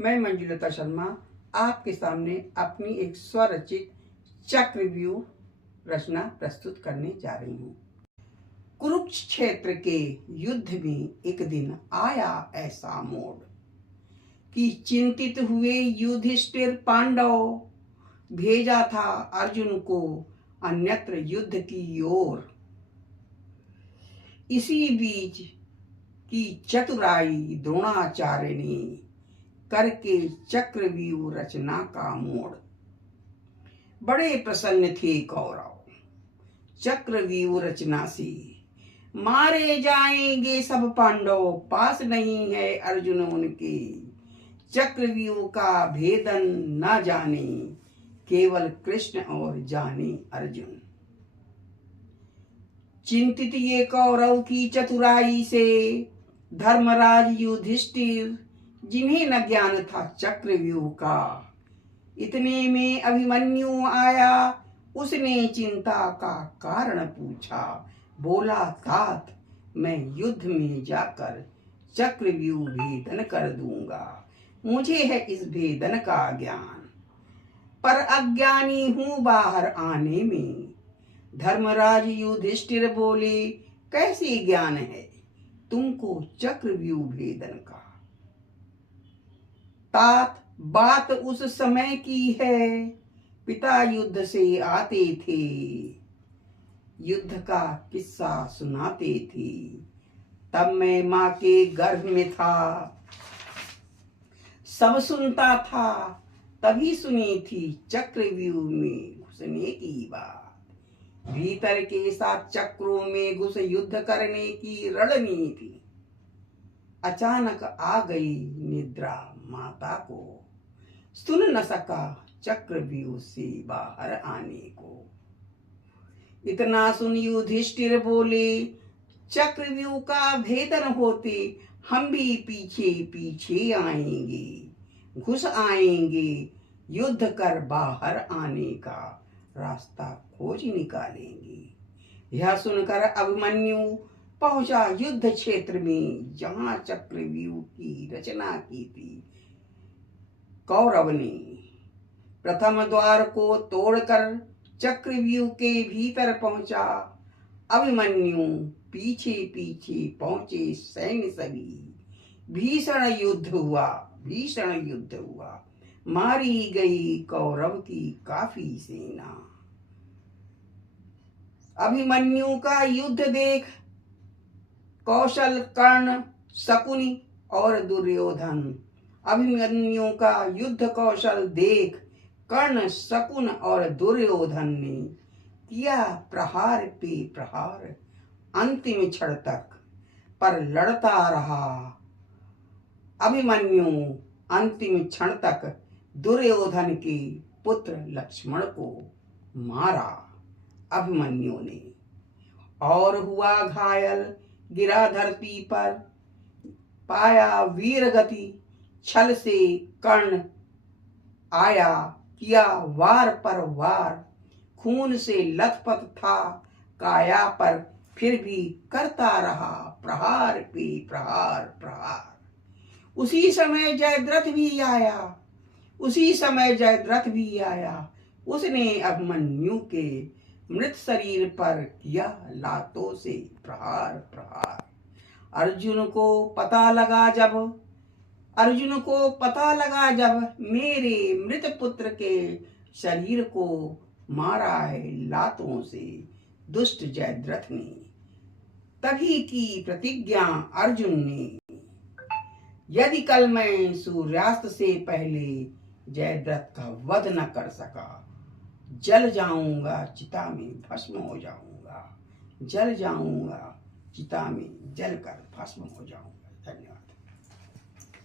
मैं मंजुलता शर्मा आपके सामने अपनी एक स्वरचित चक्रव्यूह रचना प्रस्तुत करने जा रही हूँ। कुरुक्षेत्र के युद्ध में एक दिन आया ऐसा मोड़ कि चिंतित हुए युधिष्ठिर पांडव, भेजा था अर्जुन को अन्यत्र युद्ध की ओर। इसी बीच की चतुराई द्रोणाचार्य ने करके चक्रव्यूह रचना का मोड़। बड़े प्रसन्न थे कौरव चक्रव्यूह रचना से, मारे जाएंगे सब पांडव, पास नहीं है अर्जुन उनके। चक्रव्यूह का भेदन न जाने, केवल कृष्ण और जाने अर्जुन। चिंतित ये कौरव की चतुराई से, धर्मराज युधिष्ठिर जिन्हें न ज्ञान था चक्रव्यूह का। इतने में अभिमन्यु आया, उसने चिंता का कारण पूछा। बोला तात, मैं युद्ध में जाकर चक्रव्यूह भेदन कर दूंगा, मुझे है इस भेदन का ज्ञान, पर अज्ञानी हूं बाहर आने में। धर्मराज युधिष्ठिर बोले, कैसे ज्ञान है तुमको चक्रव्यूह भेदन का। तात, बात उस समय की है, पिता युद्ध से आते थे, युद्ध का किस्सा सुनाते थे। तब मैं माँ के गर्भ में था, सब सुनता था, तभी सुनी थी चक्रव्यूह में घुसने की बात। भीतर के 7 चक्रों में घुस युद्ध करने की रणनीति। अचानक आ गई निद्रा माता को, सुन न सका चक्रव्यूह से बाहर आने को। इतना सुन युधिष्ठिर बोले, चक्रव्यूह का भेदन होते हम भी पीछे पीछे आएंगे, घुस आएंगे, युद्ध कर बाहर आने का रास्ता खोज निकालेंगे। यह सुनकर अभिमन्यु पहुंचा युद्ध क्षेत्र में, जहां चक्रव्यूह की रचना की थी कौरव ने। प्रथम द्वार को तोड़कर चक्रव्यूह के भीतर पहुंचा अभिमन्यु, पीछे पीछे पहुंचे सैन्य सभी। भीषण युद्ध हुआ, भीषण युद्ध हुआ, मारी गई कौरव की काफी सेना। अभिमन्यु का युद्ध देख कौशल, कर्ण, शकुनि और दुर्योधन। अभिमन्यु का युद्ध कौशल देख कर्ण, शकुन और दुर्योधन ने किया प्रहार पे प्रहार, अंतिम क्षण तक पर लड़ता रहा अभिमन्यु। अंतिम क्षण तक दुर्योधन के पुत्र लक्ष्मण को मारा अभिमन्यु ने, और हुआ घायल, गिरा धरती पर, पाया वीर गति। छल से कर्ण आया, किया वार पर वार, खून से लथपथ था काया पर, फिर भी करता रहा प्रहार पे प्रहार प्रहार। उसी समय जयद्रथ भी आया, उसी समय जयद्रथ भी आया। उसने अभिमन्यु के मृत शरीर पर किया लातों से प्रहार प्रहार। अर्जुन को पता लगा जब मेरे मृत पुत्र के शरीर को मारा है लातों से दुष्ट जयद्रथ ने, तभी की प्रतिज्ञा अर्जुन ने, यदि कल मैं सूर्यास्त से पहले जयद्रथ का वध न कर सका, जल जाऊंगा, चिता में भस्म हो जाऊंगा, जल जाऊंगा, चिता में जलकर भस्म हो जाऊंगा। धन्यवाद।